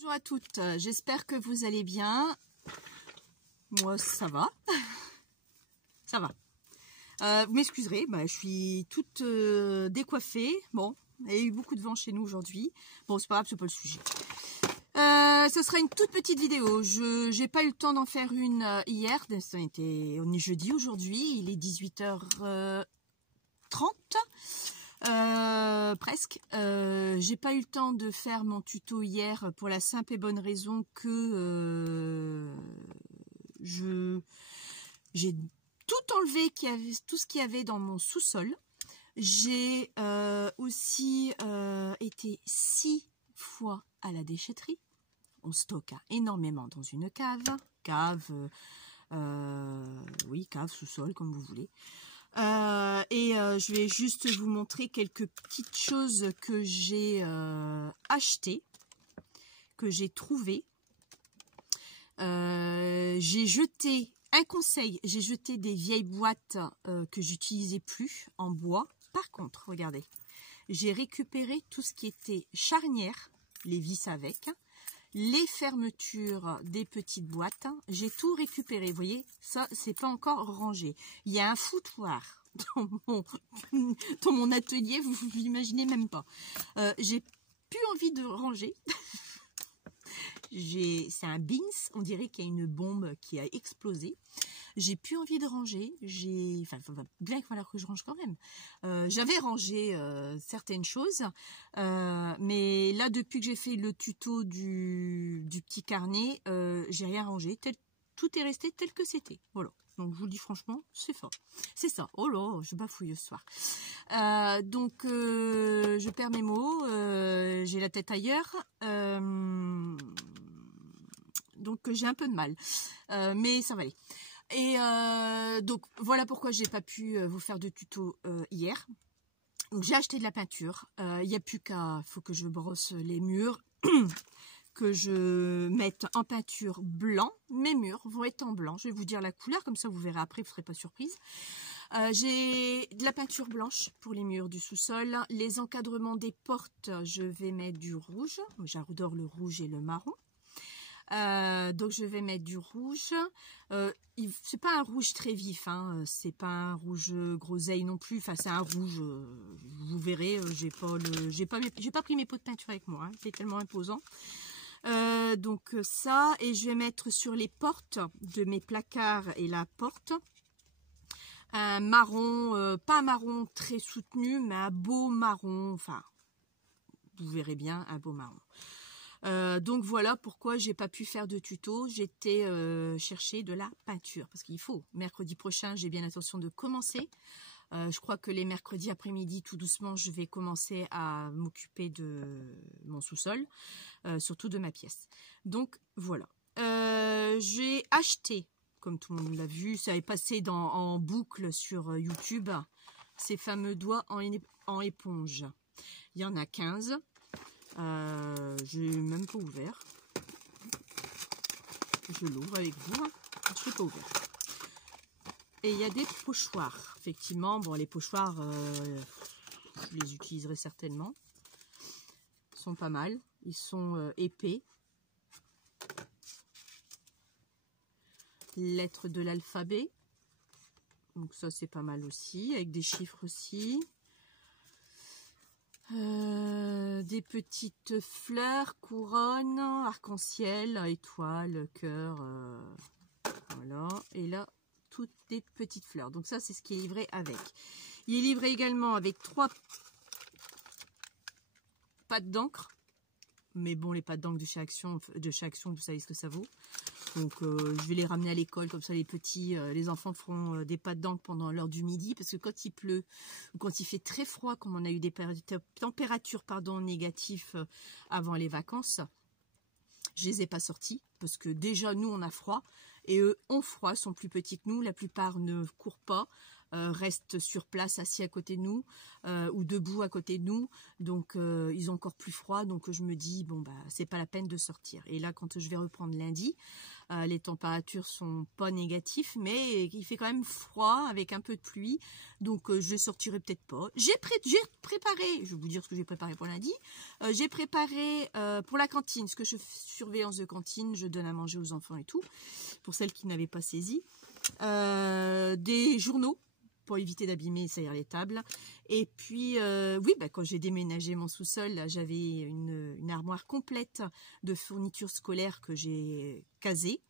Bonjour à toutes, j'espère que vous allez bien. Moi ça va, ça va. Vous m'excuserez, je suis toute décoiffée. Bon, il y a eu beaucoup de vent chez nous aujourd'hui. Bon, c'est pas grave, c'est pas le sujet. Ce sera une toute petite vidéo. Je n'ai pas eu le temps d'en faire une hier. On est jeudi aujourd'hui, il est 18h30. Presque. J'ai pas eu le temps de faire mon tuto hier pour la simple et bonne raison que j'ai tout enlevé, tout ce qu'il y avait dans mon sous-sol. J'ai aussi été 6 fois à la déchetterie. On stocke énormément dans une cave, oui, cave, sous-sol, comme vous voulez. Je vais juste vous montrer quelques petites choses que j'ai achetées, que j'ai trouvées. J'ai jeté un conseil, j'ai jeté des vieilles boîtes que j'utilisais plus en bois. Par contre, regardez, j'ai récupéré tout ce qui était charnière, les vis avec, les fermetures des petites boîtes, j'ai tout récupéré. Vous voyez, ça c'est pas encore rangé. Il y a un foutoir dans mon atelier, vous imaginez même pas. J'ai plus envie de ranger. C'est un Bins, on dirait qu'il y a une bombe qui a explosé. J'ai plus envie de ranger. Enfin, bien qu'il va falloir que je range quand même. J'avais rangé certaines choses, mais là, depuis que j'ai fait le tuto du petit carnet, j'ai rien rangé. Tout est resté tel que c'était. Voilà. Donc, je vous le dis franchement, c'est fort. C'est ça. Oh là, je bafouille ce soir. Je perds mes mots. J'ai la tête ailleurs. Donc, j'ai un peu de mal. Mais ça va aller. Et donc voilà pourquoi j'ai pas pu vous faire de tuto hier. Donc j'ai acheté de la peinture. Il n'y a plus qu'à, faut que je brosse les murs, que je mette en peinture blanc. Mes murs vont être en blanc. Je vais vous dire la couleur, comme ça vous verrez après, vous ne serez pas surprise. J'ai de la peinture blanche pour les murs du sous-sol. Les encadrements des portes, je vais mettre du rouge. J'adore le rouge et le marron. Donc je vais mettre du rouge. C'est pas un rouge très vif, hein. C'est pas un rouge groseille non plus. Enfin c'est un rouge. Vous verrez, j'ai pas pris mes pots de peinture avec moi. Hein. C'est tellement imposant. Donc ça, et je vais mettre sur les portes de mes placards et la porte un marron, pas un marron très soutenu, mais un beau marron. Enfin, vous verrez bien, un beau marron. Donc voilà pourquoi j'ai pas pu faire de tuto. J'étais chercher de la peinture parce qu'il faut. Mercredi prochain, j'ai bien l'intention de commencer. Je crois que les mercredis après-midi, tout doucement, je vais commencer à m'occuper de mon sous-sol, surtout de ma pièce. Donc voilà. J'ai acheté, comme tout le monde l'a vu, ça est passé en boucle sur YouTube, ces fameux doigts en éponge. Il y en a 15. J'ai même pas ouvert. Je l'ouvre avec vous. Je l'ai pas ouvert. Et il y a des pochoirs. Effectivement, bon, les pochoirs, je les utiliserai certainement. Ils sont pas mal. Ils sont épais. Lettres de l'alphabet. Donc ça, c'est pas mal aussi. Avec des chiffres aussi. Des petites fleurs, couronnes, arc-en-ciel, étoiles, cœur, voilà. Et là, toutes des petites fleurs. Donc ça, c'est ce qui est livré avec. Il est livré également avec 3 pattes d'encre. Mais bon, les pattes d'encre de chez Action, vous savez ce que ça vaut. Donc je vais les ramener à l'école, comme ça les enfants feront des pâtes d'encre pendant l'heure du midi, parce que quand il pleut, ou quand il fait très froid, comme on a eu des températures négatives avant les vacances, je les ai pas sortis, parce que déjà nous on a froid, et eux ont froid, sont plus petits que nous, la plupart ne courent pas, restent sur place assis à côté de nous ou debout à côté de nous, donc ils ont encore plus froid, donc je me dis bon bah c'est pas la peine de sortir. Et là quand je vais reprendre lundi, les températures sont pas négatives, mais il fait quand même froid avec un peu de pluie, donc je sortirai peut-être pas. J'ai préparé, je vais vous dire ce que j'ai préparé pour lundi. J'ai préparé pour la cantine, ce que je surveillance de cantine, je donne à manger aux enfants et tout, pour celles qui n'avaient pas saisi. Des journaux pour éviter d'abîmer salir les tables, et puis oui, bah, quand j'ai déménagé mon sous-sol, j'avais une armoire complète de fournitures scolaires que j'ai casées,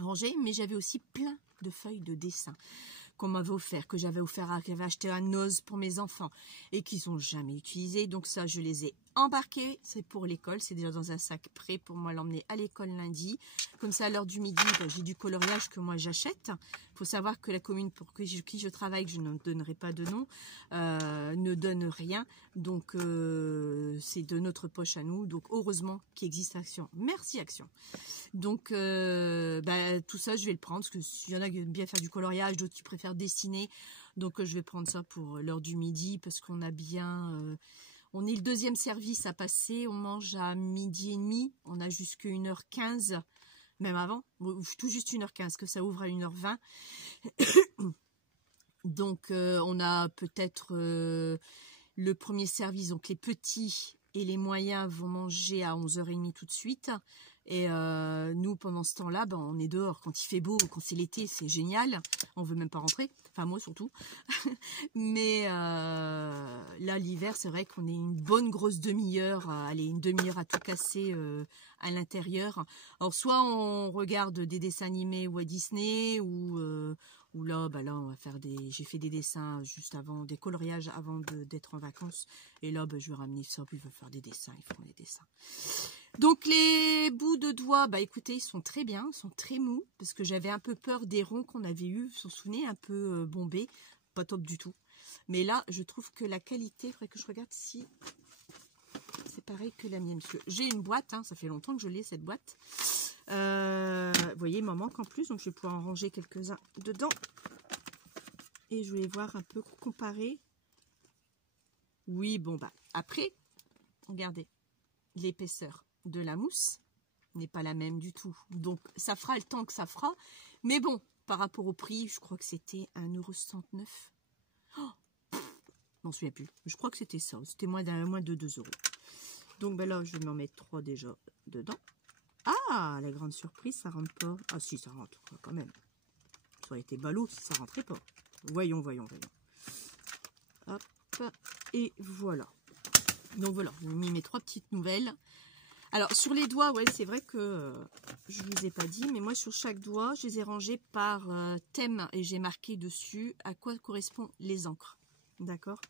rangées, mais j'avais aussi plein de feuilles de dessin qu'on m'avait offert, que j'avais acheté à Noz pour mes enfants et qu'ils n'ont jamais utilisé. Donc ça, je les ai embarqués. C'est pour l'école. C'est déjà dans un sac prêt pour moi l'emmener à l'école lundi. Comme ça, à l'heure du midi, ben, j'ai du coloriage que moi j'achète. Il faut savoir que la commune pour qui je travaille, que je ne donnerai pas de nom, ne donne rien. Donc c'est de notre poche à nous. Donc heureusement qu'il existe Action. Merci Action. Donc tout ça, je vais le prendre parce que s'il y en a qui aiment bien faire du coloriage, d'autres qui préfèrent dessiner. Donc je vais prendre ça pour l'heure du midi parce qu'on a bien... on est le deuxième service à passer, on mange à 12h30, on a jusqu'à 1h15, même avant, tout juste 1h15, que ça ouvre à 1h20. Donc on a peut-être le premier service, donc les petits et les moyens vont manger à 11h30 tout de suite. Et nous, pendant ce temps-là, ben, on est dehors. Quand il fait beau, quand c'est l'été, c'est génial. On veut même pas rentrer. Enfin, moi surtout. Mais là, l'hiver, c'est vrai qu'on est une bonne grosse demi-heure. Allez, une demi-heure à tout casser à l'intérieur. Alors, soit on regarde des dessins animés ou à Disney, ou là, bah là, on va faire j'ai fait des dessins juste avant, des coloriages avant d'être en vacances. Et là, bah, je vais ramener ça, puis il va faire des dessins, ils feront des dessins. Donc les bouts de doigts, bah écoutez, ils sont très bien, ils sont très mous, parce que j'avais un peu peur des ronds qu'on avait eu, vous vous souvenez, un peu bombés, pas top du tout. Mais là, je trouve que la qualité, il faudrait que je regarde si c'est pareil que la mienne. Parce que j'ai une boîte, hein, ça fait longtemps que je l'ai cette boîte. Vous voyez, il m'en manque en plus, donc je vais pouvoir en ranger quelques-uns dedans. Et je vais voir un peu comparer. Oui, bon bah après, regardez, l'épaisseur de la mousse n'est pas la même du tout. Donc ça fera le temps que ça fera. Mais bon, par rapport au prix, je crois que c'était 1,69 €. Oh, je m'en souviens plus. Je crois que c'était ça. C'était moins de 2 €. Donc ben là, je vais m'en mettre 3 déjà dedans. Ah, la grande surprise, ça rentre pas. Ah si, ça rentre quand même. Ça aurait été ballot si ça rentrait pas. Voyons. Hop, et voilà. Donc voilà, j'ai mis mes 3 petites nouvelles. Alors sur les doigts, ouais, c'est vrai que je ne vous ai pas dit, mais moi sur chaque doigt, je les ai rangés par thème et j'ai marqué dessus à quoi correspondent les encres. D'accord?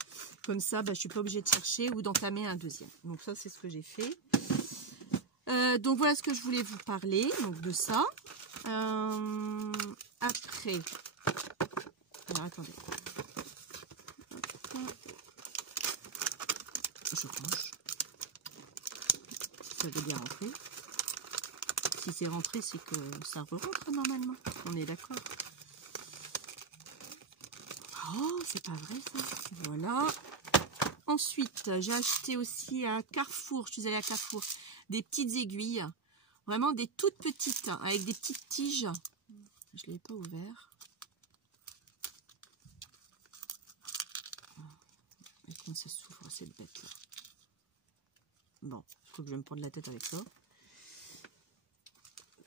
Comme ça, bah, je ne suis pas obligée de chercher ou d'entamer un deuxième. Donc ça, c'est ce que j'ai fait. Donc voilà ce que je voulais vous parler, donc de ça. Après, alors attendez. Je range. Ça veut bien rentrer. Si c'est rentré, c'est que ça re-rentre normalement. On est d'accord. Oh, c'est pas vrai ça. Voilà. Ensuite, j'ai acheté aussi à Carrefour. Je suis allée à Carrefour. Des petites aiguilles. Vraiment des toutes petites. Avec des petites tiges. Je ne l'ai pas ouvert. Et comment ça s'ouvre cette bête là. Bon, je crois que je vais me prendre la tête avec ça.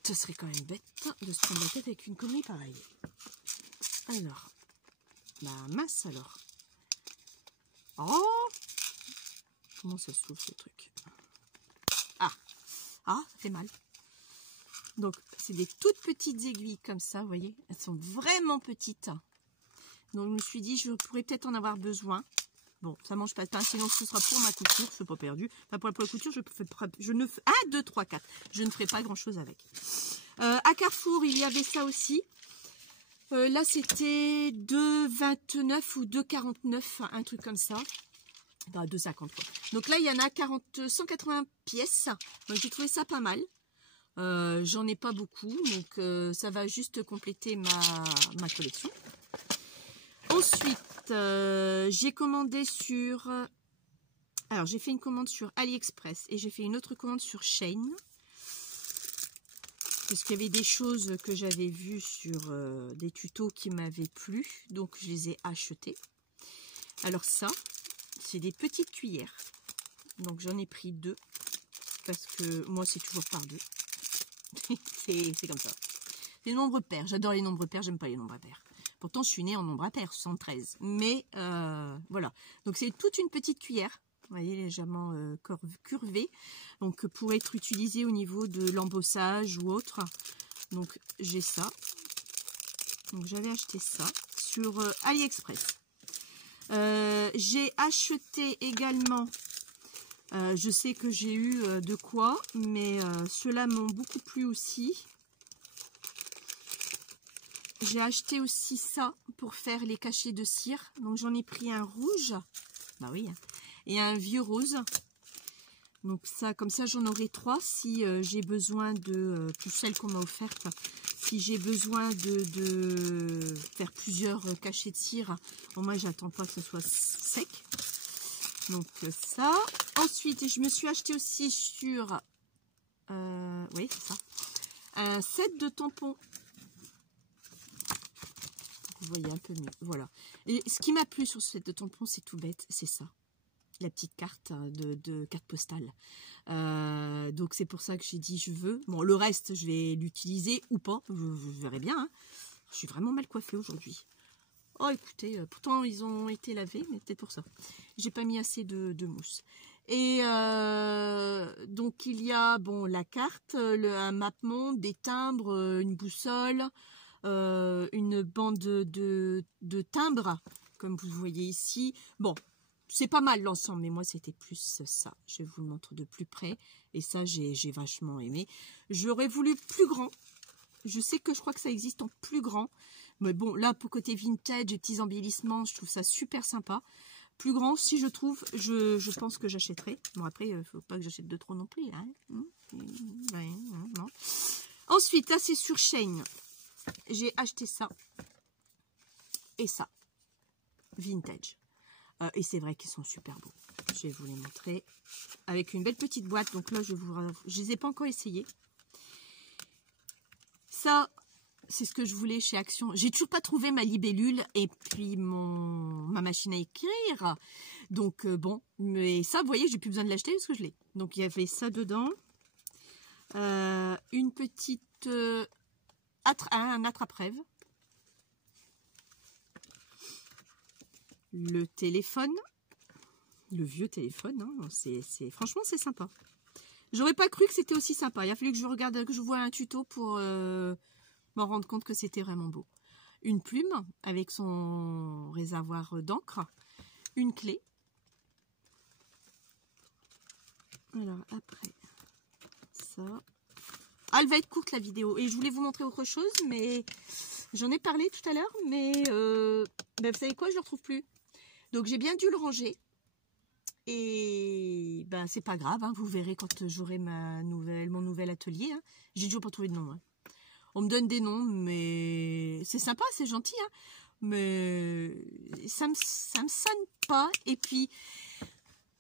Ce serait quand même bête de se prendre la tête avec une connerie pareille. Alors, bah mince alors. Oh, comment ça s'ouvre ce truc? Ah, ça fait mal. Donc, c'est des toutes petites aiguilles comme ça, vous voyez. Elles sont vraiment petites. Donc, je me suis dit, je pourrais peut-être en avoir besoin. Bon, ça mange pas de pain, sinon ce sera pour ma couture, c'est pas perdu. Enfin, pour la couture, je ne fais... 1, 2, 3, 4. Je ne ferai pas grand-chose avec. À Carrefour, il y avait ça aussi. Là, c'était 2,29 ou 2,49, un truc comme ça. Bah, 2,50 quoi. Donc là, il y en a 180 pièces. Donc, j'ai trouvé ça pas mal. J'en ai pas beaucoup, donc ça va juste compléter ma collection. Ensuite, j'ai commandé sur... Alors, j'ai fait une commande sur AliExpress et j'ai fait une autre commande sur Shein. Parce qu'il y avait des choses que j'avais vues sur des tutos qui m'avaient plu. Donc, je les ai achetées. Alors ça, c'est des petites cuillères. Donc, j'en ai pris 2. Parce que moi, c'est toujours par 2. C'est comme ça. Les nombres pairs. J'adore les nombres pairs. J'aime pas les nombres impairs. Pourtant, je suis née en nombre impair, 73. Mais voilà. Donc, c'est toute une petite cuillère. Vous voyez, légèrement curvée. Donc, pour être utilisée au niveau de l'embossage ou autre. Donc, j'ai ça. Donc, j'avais acheté ça sur AliExpress. J'ai acheté également... je sais que j'ai eu de quoi, mais ceux-là m'ont beaucoup plu aussi. J'ai acheté aussi ça pour faire les cachets de cire. Donc j'en ai pris un rouge, bah oui, et un vieux rose. Donc ça, comme ça, j'en aurai 3 si j'ai besoin de, plus celles qu'on m'a offertes, si j'ai besoin de faire plusieurs cachets de cire. Bon, moi, j'attends pas que ce soit sec. Donc ça. Ensuite, je me suis acheté aussi sur, oui, c'est ça, un set de tampons. Vous voyez un peu mieux, voilà. Et ce qui m'a plu sur ce set de tampons, c'est tout bête, c'est ça. La petite carte de carte postale. Donc c'est pour ça que j'ai dit je veux. Bon, le reste, je vais l'utiliser ou pas, je verrai bien. Hein. Je suis vraiment mal coiffée aujourd'hui. Oh, écoutez, pourtant ils ont été lavés, mais peut-être pour ça. J'ai pas mis assez de mousse. Et donc il y a bon la carte, un map-monde, des timbres, une boussole, une bande de timbres, comme vous voyez ici. Bon, c'est pas mal l'ensemble, mais moi c'était plus ça. Je vous le montre de plus près. Et ça, j'ai vachement aimé. J'aurais voulu plus grand. Je sais que je crois que ça existe en plus grand. Mais bon, là, pour côté vintage et petits embellissements, je trouve ça super sympa. Plus grand, si je trouve, je pense que j'achèterai. Bon, après, il ne faut pas que j'achète de trop non plus. Hein. Ouais, non. Ensuite, là, c'est sur Shein. J'ai acheté ça et ça. Vintage. Et c'est vrai qu'ils sont super beaux. Je vais vous les montrer. Avec une belle petite boîte. Donc là, je les ai pas encore essayés. Ça, c'est ce que je voulais chez Action. J'ai toujours pas trouvé ma libellule et puis ma machine à écrire. Donc bon, mais ça, vous voyez, j'ai plus besoin de l'acheter parce que je l'ai. Donc il y avait ça dedans. Une petite... un attrape-rêve. Le téléphone. Le vieux téléphone. Hein, franchement, c'est sympa. J'aurais pas cru que c'était aussi sympa. Il a fallu que je regarde, que je voie un tuto pour m'en rendre compte que c'était vraiment beau. Une plume avec son réservoir d'encre. Une clé. Alors après, ça. Ah, elle va être courte la vidéo. Et je voulais vous montrer autre chose, mais j'en ai parlé tout à l'heure, mais ben, vous savez quoi, je ne le retrouve plus. Donc j'ai bien dû le ranger. Et ben c'est pas grave, hein, vous verrez quand j'aurai mon nouvel atelier. Hein. J'ai toujours pas trouvé de nom. Hein. On me donne des noms, mais c'est sympa, c'est gentil. Hein. Mais ça me sonne pas. Et puis, vous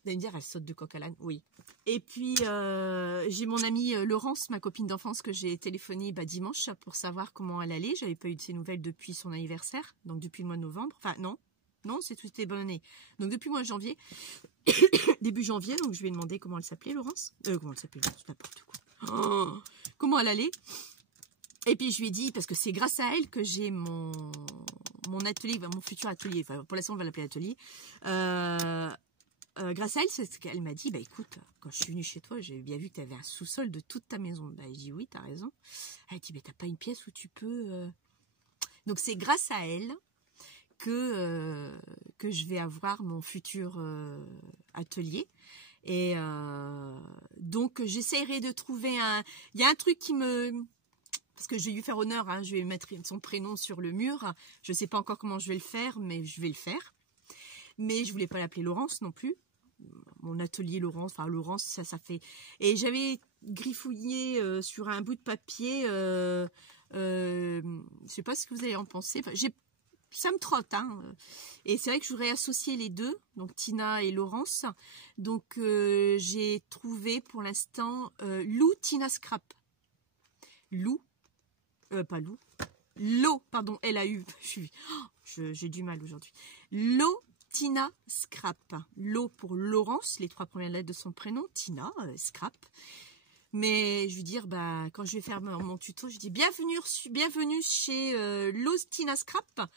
allez me dire, elle saute de coq à l'âne. Oui. Et puis, j'ai mon amie Laurence, ma copine d'enfance, que j'ai téléphoné dimanche pour savoir comment elle allait. J'avais pas eu de ses nouvelles depuis son anniversaire, donc depuis le mois de novembre. Enfin, non, c'était bonne année. Donc, depuis le mois de janvier, début janvier, donc je lui ai demandé comment elle s'appelait, Laurence. Comment elle s'appelait, n'importe quoi. Oh, comment elle allait. Et puis, je lui ai dit, parce que c'est grâce à elle que j'ai mon atelier, mon futur atelier. Enfin, pour l'instant, on va l'appeler atelier. Grâce à elle, c'est ce qu'elle m'a dit. Bah écoute, quand je suis venue chez toi, j'ai bien vu que tu avais un sous-sol de toute ta maison. Bah je dis oui, t'as raison. Elle dit mais t'as pas une pièce où tu peux. Donc c'est grâce à elle que je vais avoir mon futur atelier. Et donc j'essaierai de trouver un. Il y a un truc qui me. Parce que je vais lui faire honneur, hein, je vais mettre son prénom sur le mur. Je ne sais pas encore comment je vais le faire, mais je vais le faire. Mais je voulais pas l'appeler Laurence non plus. Mon atelier Laurence, enfin Laurence, ça fait... Et j'avais griffouillé sur un bout de papier, je sais pas ce que vous allez en penser. Enfin, ça me trotte, hein. Et c'est vrai que je voudrais associer les deux, donc Tina et Laurence. Donc j'ai trouvé pour l'instant Lou Tina Scrap. Lou, pas Lou, Lo, pardon, L-A-U. J'ai du mal aujourd'hui. Lo Tina Scrap. Lo pour Laurence, les 3 premières lettres de son prénom. Tina Scrap. Mais je veux dire, bah, quand je vais faire mon tuto, je dis bienvenue chez Tina Scrap.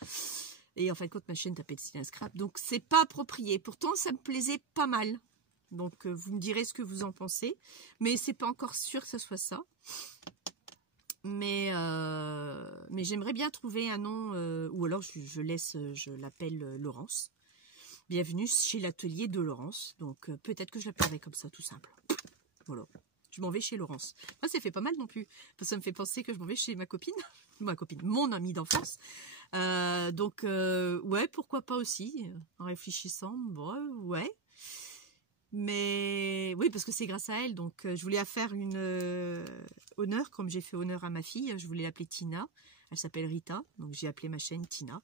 Et en fin de compte, ma chaîne s'appelle Tina Scrap. Donc, c'est pas approprié. Pourtant, ça me plaisait pas mal. Donc, vous me direz ce que vous en pensez. Mais c'est pas encore sûr que ce soit ça. Mais j'aimerais bien trouver un nom. Ou alors, je l'appelle Laurence. Bienvenue chez l'atelier de Laurence. Donc, peut-être que je l'appellerai comme ça, tout simple. Voilà. Je m'en vais chez Laurence. Moi, ça fait pas mal non plus. Parce que ça me fait penser que je m'en vais chez ma copine. Mon amie d'enfance. Ouais, pourquoi pas aussi. En réfléchissant, bon, ouais. Mais oui, parce que c'est grâce à elle. Donc, je voulais faire une honneur, comme j'ai fait honneur à ma fille. Je voulais l'appeler Tina. Elle s'appelle Rita. Donc, j'ai appelé ma chaîne Tina.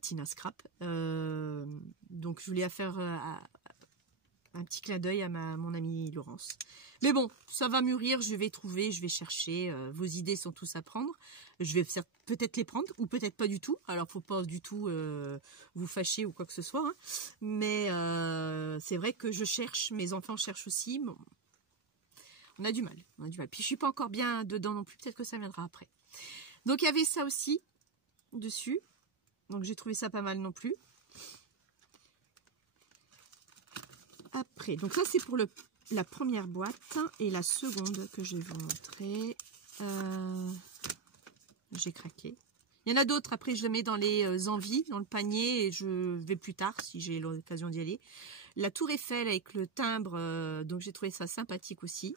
Tina Scrap. Donc, je voulais faire un petit clin d'œil à mon amie Laurence. Mais bon, ça va mûrir, je vais trouver, je vais chercher. Vos idées sont tous à prendre. Je vais peut-être les prendre ou peut-être pas du tout. Alors, faut pas du tout vous fâcher ou quoi que ce soit. Hein. Mais c'est vrai que je cherche, mes enfants cherchent aussi. Bon, on a du mal. Puis, je suis pas encore bien dedans non plus. Peut-être que ça viendra après. Donc, il y avait ça aussi dessus. Donc, j'ai trouvé ça pas mal non plus. Après, donc ça c'est pour la première boîte et la seconde que je vais vous montrer. J'ai craqué. Il y en a d'autres, après je le mets dans les envies, dans le panier et je vais plus tard si j'ai l'occasion d'y aller. La Tour Eiffel avec le timbre, donc j'ai trouvé ça sympathique aussi.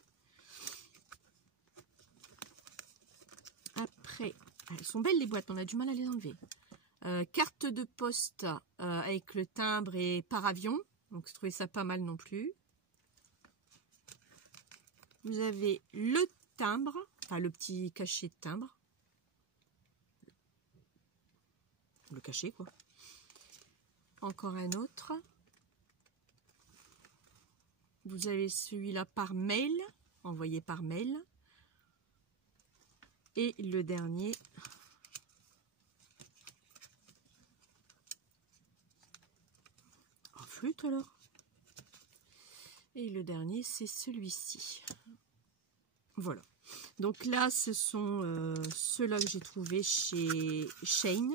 Après, elles sont belles les boîtes, on a du mal à les enlever. Carte de poste avec le timbre et par avion. Donc, je trouvais ça pas mal non plus. Vous avez le timbre, enfin le petit cachet de timbre. Le cachet, quoi. Encore un autre. Vous avez celui-là par mail, envoyé par mail. Et le dernier. Flûte alors. Et le dernier, c'est celui-ci. Voilà. Donc là, ce sont ceux-là que j'ai trouvés chez Shein.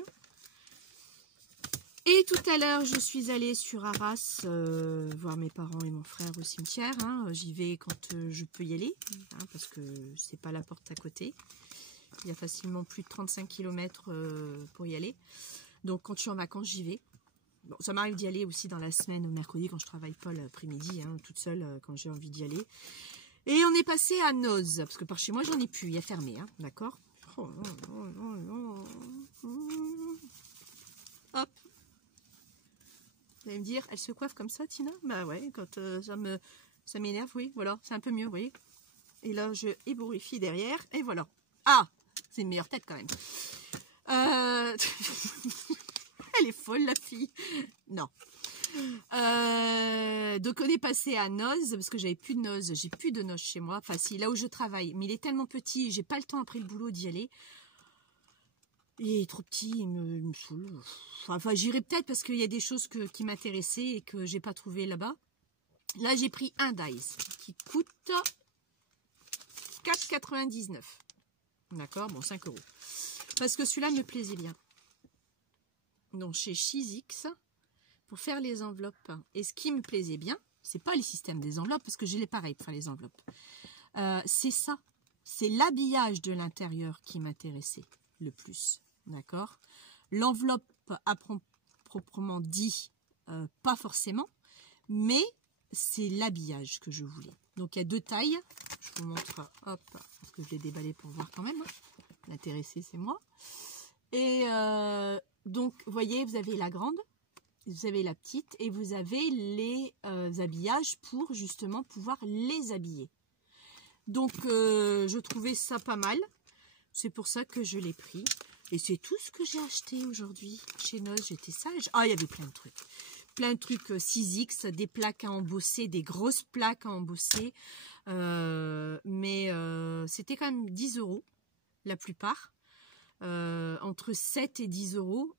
Et tout à l'heure, je suis allée sur Arras voir mes parents et mon frère au cimetière. Hein. J'y vais quand je peux y aller, hein, parce que c'est pas la porte à côté. Il y a facilement plus de 35 km pour y aller. Donc quand je suis en vacances, j'y vais. Bon, ça m'arrive d'y aller aussi dans la semaine, au mercredi, quand je travaille pas l'après-midi, hein, toute seule, quand j'ai envie d'y aller. Et on est passé à Noz, parce que par chez moi, j'en ai plus, il y a fermé, hein, d'accord. Hop. Vous allez me dire, elle se coiffe comme ça, Tina? Bah ouais, quand ça m'énerve, oui, voilà, c'est un peu mieux, vous voyez. Et là, je ébourifie derrière, et voilà. Ah, c'est une meilleure tête quand même. Elle est folle, la fille. Non. Donc, on est passé à Noz, parce que j'avais plus de Noz. J'ai plus de Noz chez moi. Enfin, si, là où je travaille. Mais il est tellement petit, j'ai pas le temps après le boulot d'y aller. Il est trop petit, il me saoule. Enfin, j'irai peut-être parce qu'il y a des choses qui m'intéressaient et que j'ai pas trouvé là-bas. Là, j'ai pris un Dice qui coûte 4,99. D'accord, bon, 5 €. Parce que celui-là me plaisait bien. Donc chez Chizix pour faire les enveloppes. Et ce qui me plaisait bien, c'est pas les systèmes des enveloppes, parce que j'ai les pareils pour faire les enveloppes. C'est ça. C'est l'habillage de l'intérieur qui m'intéressait le plus. D'accord? L'enveloppe à proprement dit, pas forcément, mais c'est l'habillage que je voulais. Donc il y a 2 tailles. Je vous montre, hop, parce que je l'ai déballé pour voir quand même. L'intéressé, c'est moi. Et donc, vous voyez, vous avez la grande, vous avez la petite, et vous avez les habillages pour justement pouvoir les habiller. Donc, je trouvais ça pas mal. C'est pour ça que je l'ai pris. Et c'est tout ce que j'ai acheté aujourd'hui chez Noz. J'étais sage. Ah, il y avait plein de trucs. Plein de trucs 6X, des plaques à embosser, des grosses plaques à embosser. Mais c'était quand même 10 € la plupart. Entre 7 et 10 €.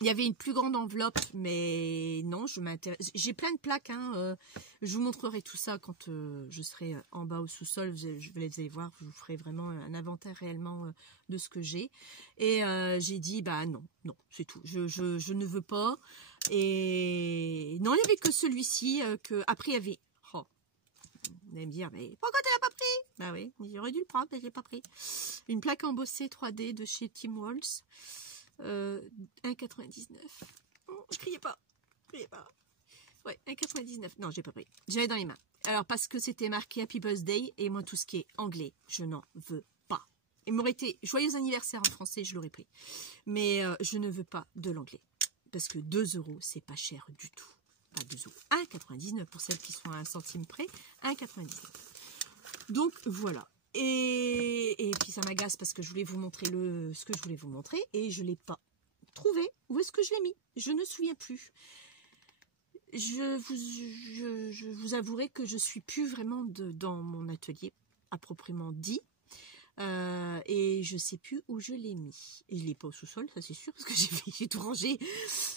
Il y avait une plus grande enveloppe, mais non, je m'intéresse. J'ai plein de plaques, hein, je vous montrerai tout ça quand je serai en bas au sous-sol. Vous allez voir, je vous ferai vraiment un inventaire réellement de ce que j'ai. Et j'ai dit, bah non, c'est tout. Je ne veux pas. Et non, il n'y avait que celui-ci. Après, il y avait... Oh, vous allez me dire, mais pourquoi tu l'as pas pris? Bah oui, j'aurais dû le prendre, mais je l'ai pas pris. Une plaque embossée 3D de chez Tim Walls. 1,99. Oh, je criais pas. Ouais, 1,99. Non, j'ai pas pris. J'avais dans les mains. Alors, parce que c'était marqué Happy Birthday, et moi, tout ce qui est anglais, je n'en veux pas. Il m'aurait été joyeux anniversaire en français, je l'aurais pris. Mais je ne veux pas de l'anglais. Parce que 2 €, c'est pas cher du tout. Pas 2 €. 1,99 pour celles qui sont à 1 centime près. 1,99. Donc, voilà. Et puis ça m'agace parce que je voulais vous montrer ce que je voulais vous montrer et je ne l'ai pas trouvé. Où est-ce que je l'ai mis? Je ne me souviens plus. Je vous avouerai que je suis plus vraiment dans mon atelier à proprement dit. Et je ne sais plus où je l'ai mis. Et je ne l'ai pas au sous-sol, ça c'est sûr, parce que j'ai tout rangé.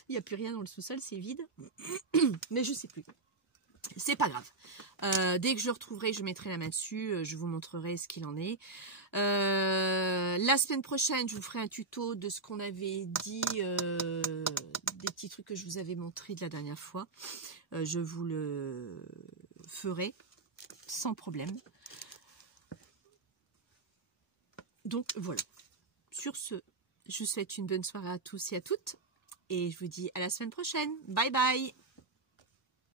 Il n'y a plus rien dans le sous-sol, c'est vide. Mais je ne sais plus. C'est pas grave. Dès que je le retrouverai, je mettrai la main dessus. Je vous montrerai ce qu'il en est. La semaine prochaine, je vous ferai un tuto de ce qu'on avait dit, des petits trucs que je vous avais montré de la dernière fois. Je vous le ferai sans problème. Donc voilà. Sur ce, je vous souhaite une bonne soirée à tous et à toutes. Et je vous dis à la semaine prochaine. Bye bye!